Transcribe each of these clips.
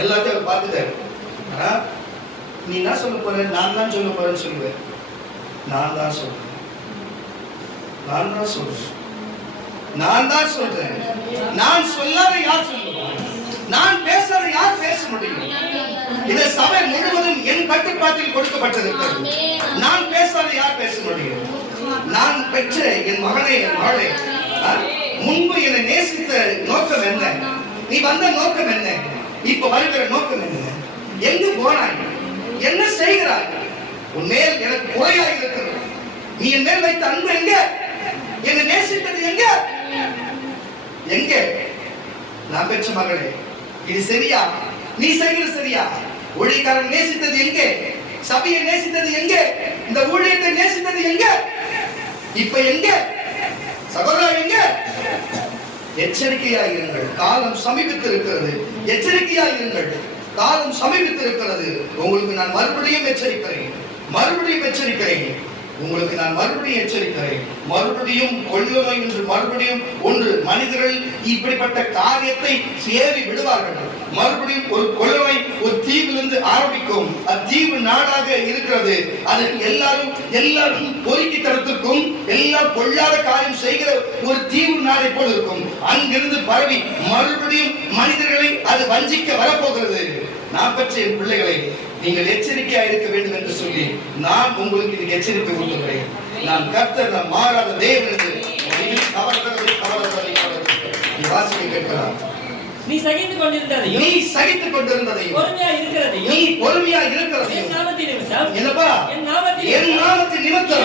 எல்லாத்தையும் அவர் பார்த்துட்டாரு. ஆனா நீ என்ன சொல்ல போற? நான் தான் சொல்ல போறேன்னு சொல்லுவேன். நான் தான் சொல்றேன், நான் தான் சொல்றேன், நான் தான் சொல்றேன். நான் சொல்லாத யார் சொல்லுவார்? நான் பேசாத யார் பேச முடியும்? இந்த சபை முழுவதும் என் கட்டுப்பாட்டில் கொடுக்கப்பட்டிருக்கிறது. நான் பேசாத யார் பேச முடியும்? நான் பெற்ற என் மகனை, என் மகளை முன்பு என்னை நேசித்த நோக்கம் என்ன? நீ வந்த நோக்கம் என்ன? இப்ப வருகிற நோக்கம் என்ன? எங்கு போனாய்? என்ன செய்கிறாய்? உன் மேல் எனக்கு குறையாக இருக்கிறது. நீ என் மேல் வைத்த அன்பு எங்க? என்னை நேசித்தது எங்க? எங்க? நான் பெற்ற மகளே, இது சரியா? நீ செய்கிறது சரியா? ஊழியக்காரன் நேசித்தது எங்கே? சபையை நேசித்தது எங்கே? இந்த ஊழியத்தை நேசித்தது எங்க? இப்ப எங்க? சகோதரா எங்க? எச்சரிக்கையாயிருங்கள், காலம் சமீபித்திருக்கிறது. எச்சரிக்கையாயிருங்கள், காலம் சமீபித்திருக்கிறது. உங்களுக்கு நான் மறுபடியும் எச்சரிக்கிறேன், மறுபடியும் எச்சரிக்கிறேன். உங்களுக்கு நான் மறுபடியும் எச்சரிக்கிறேன். மறுபடியும் கொள்ளுமை என்று மறுபடியும் ஒன்று. மனிதர்கள் இப்படிப்பட்ட காரியத்தை சேவி விடுவார்கள். மறுபடியும் ஒரு கொள்ளுமை ஒரு தீவிலிருந்து ஆரம்பிக்கும். அத்தீவு நாடாக இருக்கிறது. அதற்கு எல்லாரும் பொறுக்கி தரத்துக்கும் எல்லாம் பொல்லாத காரியம் செய்கிற ஒரு தீவு நாடை போல் இருக்கும். அங்கிருந்து பரவி மறுபடியும் மனிதர்களை அது வஞ்சிக்க வரப்போகிறது. நான் பெற்ற என் பிள்ளைகளை நீங்கள் எச்சரிக்கையா இருக்க வேண்டும் என்று சொல்லி நான் உங்களுக்கு இதுக்கு எச்சரிக்கை கொடுக்கிறேன். நான் கர்த்தர், நான் மாறாத தேவன் என்று வாசிக்க கேட்கலாம். நீ சகித்துக் கொண்டிருந்ததையும், நீ சகித்துக் கொண்டிருந்ததையும், பொறுமையா இருக்கிறதையும், நீ பொறுமையா இருக்கிறதையும், என் நாமத்தின் நிமித்தம், என்னப்பா என் நாமத்தின் நிமித்தம்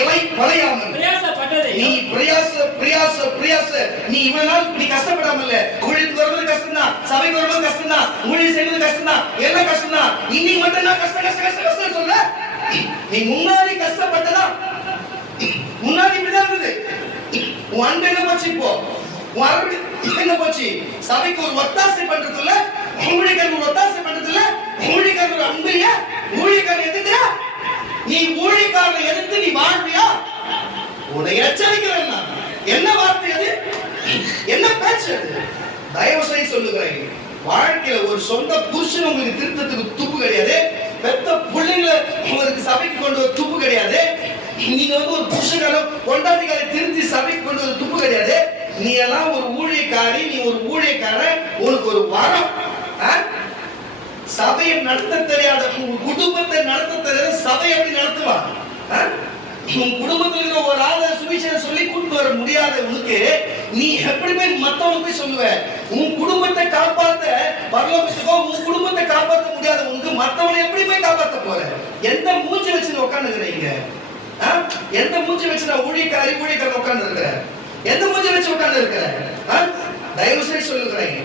இளைப்படையாமல் பிரயாசப்பட்டதையும், நீ பிரயாச நீ இவ்வளவு நாள் நீ கஷ்டப்படாமல் ஊழியத்துக்கு வருவது கஷ்டம்தான், சபைக்கு வருவது கஷ்டம்தான், ஊழியம் செய்வது கஷ்டம்தான், எல்லாம் கஷ்டம்தான். இன்னைக்கு மட்டும் நான் கஷ்டம் சொல்ல. நீ முன்னாடி கஷ்டப்பட்டதா? முன்னாடி இப்படிதான் இருந்தது. உன் அன்பு என்ன போச்சு? இப்போ உன் அன்பு என்ன போச்சு? சபைக்கு ஒரு ஒத்தாசை பண்றதுல, ஊழியக்காரன் ஒரு ஒத்தாசை பண்றதுல, ஊழியக்காரன் ஒரு அன்பு இல்லையா? ஊழியக்காரன் எதிர்க்கிறா? நீ ஊழியக்காரனை எதிர்த்து நீ வாழ்வியா? உன்னை எச்சரிக்கிறேன். என்ன வார்த்தை அது? என்ன பேச்சு அது? தயவு செய்து சொல்லுகிறேன், வாழ்க்கையில ஒரு சொந்த புருஷன் உங்களுக்கு திருத்தத்துக்கு துப்பு கிடையாது. பெத்த பிள்ளைங்களை உங்களுக்கு சபைக்கு கொண்டு வர துப்பு கிடையாது. நீங்க ஒரு புருஷகாரம் கொண்டாட்டிகளை திருத்தி சபைக்கு கொண்டு வர துப்பு கிடையாது. நீ எல்லாம் ஒரு ஊழியக்காரி, நீ ஒரு ஊழியக்காரன், உனக்கு ஒரு வரம். சபையை நடத்த தெரியாத, குடும்பத்தை நடத்த தெரியாத சபை எப்படி நடத்துவா? உன் குடும்பத்தில் இருக்கிற ஒரு ஆளை சுவிசேஷம் சொல்லி கூட்டு வர முடியாத உனக்கு நீ எப்படி போய் மத்தவனுக்கு போய் சொல்லுவ? உன் குடும்பத்தை காப்பாத்த பரலோகத்துக்கோ உன் குடும்பத்தை காப்பாற்ற முடியாத உனக்கு மத்தவனை எப்படி போய் காப்பாற்ற போற? எந்த மூஞ்சி வச்சு உட்காந்துக்கிறீங்க? எந்த மூஞ்சி வச்சு நான் ஊழியக்காரன் உட்கார்ந்து இருக்கிற? எந்த மூஞ்சி வச்சு உட்கார்ந்து இருக்கிற? தயவு செய்து சொல்லுகிறேன்,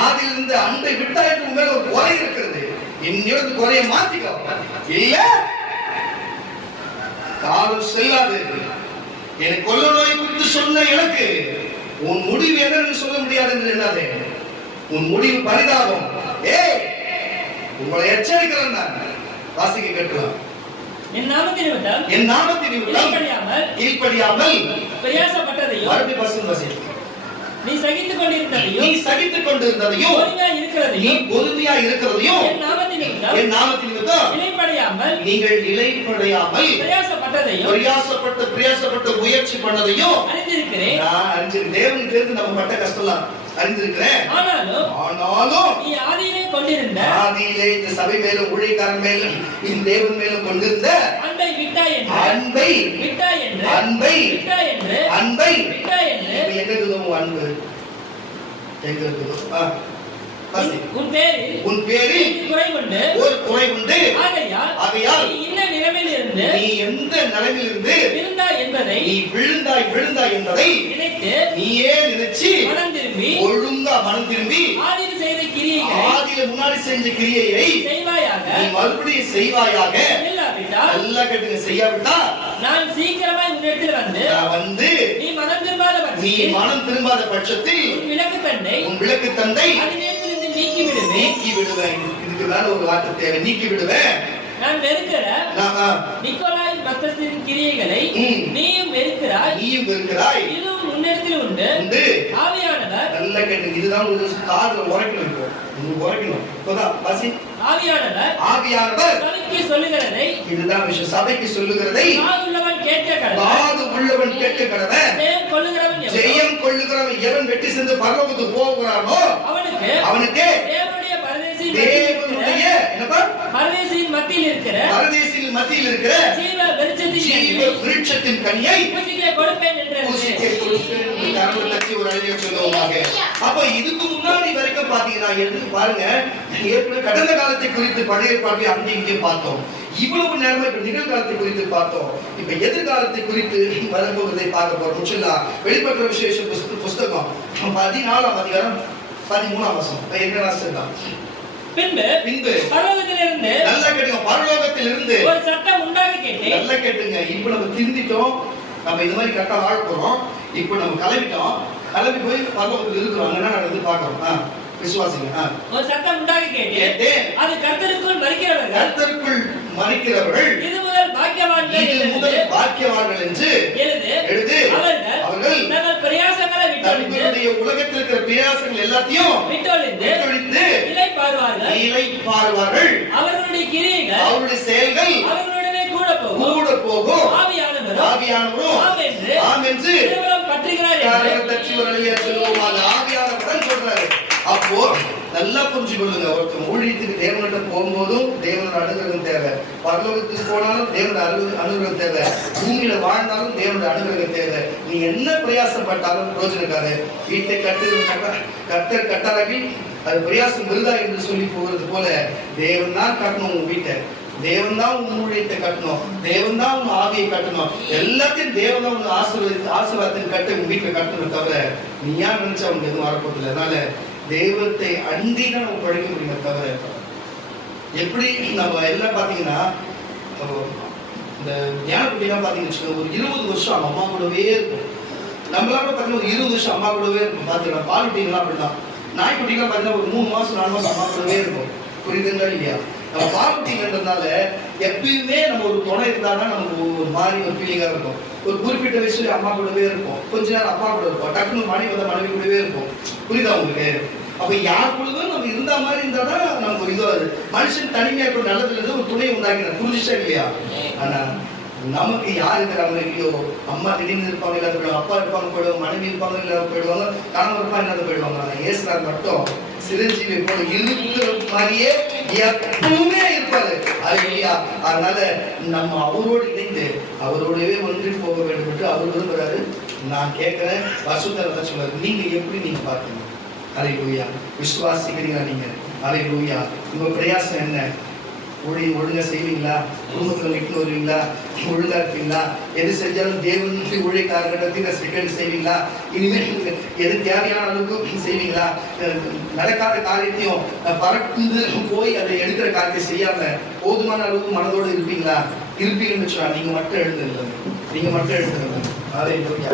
ஆதியிலிருந்து அன்பை விட்டா என்று மேல ஒரு குறை இருக்கிறது. இன்னொரு குறையை மாத்திக்கோ. இல்ல காலம் செல்லாது. எனக்கு கொள்ள நோய் குறித்து சொன்ன எனக்கு உன் முடிவு என்னன்னு சொல்ல முடியாது என்று எண்ணாதே. உன் முடிவு பரிதாபம். உங்களை எச்சரிக்கிறேன். நான் வாசிக்க கேட்கலாம். என் நாமத்தின் நிமித்தம் கீழ்ப்படியாமல் பிரயாசப்பட்டதையும், மறுபடி பசங்க வாசி. நீ சகித்துக் கொண்டிருந்ததையும், பொறுமையா இருக்கிறதையும், என் நாமத்தின் நிமித்தம் நீங்கள் இளைப்படையாமல் பிரயாசப்பட்டு முயற்சி பண்ணதையும் அறிந்திருக்கிறேன். நான் அறிஞ்சிருக்கேன். தேவனுக்கு தெரிந்து நம்ம பட்ட கஷ்டம்லாம் அறிந்திருக்கிறேன். ஆனாலும் நீ ஆதியிலே இந்த சபை மேலும் ஊழியக்காரன் மேலும் இந்த தேவன் மேலும் கொண்டிருந்த அன்பை விட்டாய் என்று எங்க இருக்குதோ அன்பு எங்க இருக்குதோ? உன் பேரில் ஒரு குறை உண்டு. ஆகையால் நீ எந்த நிலைமையிலிருந்து நீ விழுந்தாய் என்பதை நீயே நினைச்சு ஒழுங்கா மனம் திரும்பி ஆதியில முன்னாடி செஞ்ச கிரியையை நீ மறுபடியும் செய்வாயாக. நல்லா கேட்டுங்க, செய்யாவிட்டா நான் சீக்கிரமாய் உன்னிடத்தில் வந்து நீ மனம் திரும்பாத பட்சத்தில் உன் விளக்கு தந்தை நீக்கி விடுவேன். இதுக்கு மேல ஒரு வார்த்தை தேவை. நீக்கி விடுவேன். நான் வெறுக்கிற நிக்கோலாய் பக்தத்தின் கிரியைகளை நீயும் வெறுக்கிறாய். இதுவும் உன்னிடத்தில் உண்டு. ஆவியானவர், நல்லா கேட்டுங்க, இதுதான் ஒரு காதுல உரைக்க வைக்கும். உரைக்கணும். இப்போதான் வாசி. ஆவியானவர் சபைக்கு சொல்லுகிறதை, இதுதான் விஷயம், சபைக்கு சொல்லுகிறதை காதுள்ளவன் கேட்க கடவன். காது உள்ளவன் கேட்க கடவன். ஜெயம் கொள்ளுகிறவன் எவனோ, ஜெயம் கொள்ளுகிறவன் எவன் வெற்றி சென்று பரலோகத்துக்கு போகிறானோ அவனுக்கு தேவனுடைய பரதேசின் மத்தியில் இருக்கிற ஜீவ விருட்சத்தின் கனியை புசிக்க கொடுப்பேன் என்று ஒரு அழிய சொல்லுவோமாக. அப்ப இதுக்கு முன்னாடி வரைக்கும் பாத்தீங்கன்னா எடுத்து பாருங்க, ஏற்கனவே கடந்த காலத்தை குறித்து பழைய ஏற்பாட்டை அங்கே இங்கே பார்த்தோம். இவ்வளவு நேரமா இப்ப நிகழ்காலத்தை குறித்து பார்த்தோம். இப்ப எதிர்காலத்தை குறித்து வரப்போவதை பார்க்க போறோம். வெளிப்பட்ட விசேஷ புஸ்தகம் 14ஆம் அதிகாரம் 13ஆம் வசனம். என்ன பின்பு பரலோகத்திலிருந்து, நல்லா கேட்டுங்க, பரலோகத்திலிருந்து ஒரு சத்தம் உண்டாக கேட்டேன். நல்லா கேட்டுங்க. இப்ப நம்ம திருந்திட்டோம், நம்ம இது மாதிரி கரெக்டா வாழ போறோம். இப்ப நம்ம கிளம்பிட்டோம், கிளம்பி போய் பரலோகத்தில் இருக்கிறோம். என்ன நடந்து பார்க்கறோம். விசுவாசிங்க. ஒரு சத்தம் உண்டாக கேட்டேன். அது கர்த்தருக்குள் மரிக்கிறவர்கள் இது முதல் பாக்கியவான்கள் என்று எழுது. அவர்கள் தங்கள் பிரயாசங்களை விட்டொழிந்து, உலகத்தில் இருக்கிற பிரயாசங்கள் எல்லாத்தையும் விட்டொழிந்து இளைப்பாறுவார்கள். அவர்களுடைய கிரியைகள், அவருடைய செயல்கள் அவர்களுடனே கூட போகும். ஆவியானவரும் ஆம் என்று பற்றுகிறார் என்று ஆவியானவரும் சொல்றாரு. அப்போ நல்லா புரிஞ்சு கொள்ளுங்க, ஒருத்தர் ஊழியத்துக்கு தேவனிட்ட போகும்போதும் தேவனோட அனுகிரகம் தேவை, பரலோகத்துக்கு போனாலும் தேவனோட அனுகிரகம் தேவை, பூமியில வாழ்ந்தாலும் தேவனோட அனுகிரகம் தேவை. நீ என்ன பிரயாசப்பட்டாலும் பிரயோஜனக்காரு. வீட்டை கட்டர் கட்டாராகி அது பிரயாசம் விருதா என்று சொல்லி போகிறது போல தேவன் தான் கட்டணும். உங்க வீட்டை தேவன் தான் உன் ஊழியத்தை கட்டணும், தேவன் தான் உன் ஆவியை கட்டணும், எல்லாத்தையும் தேவன் தான் உன் ஆசீர்வாதத்தின் கட்ட உங்க வீட்டுல கட்டணும். தவிர நீ ஏன் நினைச்சா அவங்க எதுவும் வரப்போதில்லை. அதனால தெய்வத்தை அண்டிதான் நம்ம பழக முடியுமே தவிர, எப்படி நம்ம எல்லாம் பாத்தீங்கன்னா இந்த ஞானக்குட்டிலாம் பாத்தீங்கன்னு ஒரு 20 வருஷம் அம்மா கூடவே இருக்கும். நம்மளால பாத்தீங்கன்னா ஒரு 20 வருஷம் அம்மா கூடவே இருக்கும். பாத்தீங்கன்னா பால் குட்டிங்கலாம் அப்படிதான். நாய்க்குட்டிலாம் பாத்தீங்கன்னா ஒரு 3 மாசம் 4 மாசம் அம்மா கூடவே இருக்கும். புரியுதுங்களா இல்லையா? நம்ம பால்குட்டிங்கன்றதுனால எப்பயுமே நம்ம ஒரு துணை இருந்தாலும் நமக்கு ஒரு மாதிரி ஒரு ஃபீலிங்கா இருக்கும். ஒரு குறிப்பிட்ட வயசுல அம்மா கூடவே இருக்கும், கொஞ்ச நேரம் அப்பா கூட இருக்கும், டக்குனு மனைவி வந்து மனைவி கூடவே இருக்கும். புரியுதா உங்களுக்கு? அப்ப யார் பொழுதும் நம்ம இருந்த மாதிரி இருந்தாதான் நமக்கு ஒரு இதுவாது. மனுஷன் தனிமையா இருக்கிற நல்லதுல இருந்து ஒரு துணை உண்டாக்கின புரிஞ்சுச்சா இல்லையா? ஆனா நமக்கு யார் இருக்கிறாங்க இல்லையோ, அம்மா திடீர்னு இருப்பாங்க, இல்லாத போயிடுவாங்க, அப்பா இருப்பாங்க போயிடுவாங்க, மனைவி இருப்பாங்க இல்லாத போயிடுவாங்க, கணவன் இருப்பாங்க இல்லாத போயிடுவாங்க. ஆனா ஏசுனார் மட்டும் சிரஞ்சீவி போல இருக்கிற மாதிரியே எப்பவுமே இருப்பாரு. அது இல்லையா? அதனால நம்ம அவரோடு இணைந்து அவரோடவே ஒன்றி போக வேண்டும் என்று அவர் விரும்புறாரு. நான் கேட்கிறேன், வசுத்தரத்தை சொல்றாரு, நீங்க எப்படி நீங்க பாத்தீங்க? அல்லேலூயா. விசுவாசிக்கிறீங்களா நீங்க? அல்லேலூயா. உங்க பிரயாசம் என்ன? ஒழுங்கா செய்வீங்களா? குடும்பத்துல நிட்டு வருவீங்களா? ஒழுங்கா இருப்பீங்களா? எது செஞ்சாலும் தேவனுக்கு ஊழியக்காரர்களிடத்தில் செகண்ட் செய்வீங்களா? இனிமேல் எது தேவையான அளவுக்கு செய்வீங்களா? நடக்காத காரியத்தையும் பறந்து போய் அதை எடுக்கிற காரியத்தை செய்யாம போதுமான அளவுக்கு மனதோடு இருப்பீங்களா? இருப்பீங்கன்னு சொன்னா நீங்க மட்டும் எழுதுங்க, நீங்க மட்டும் எழுதுங்க. அல்லேலூயா.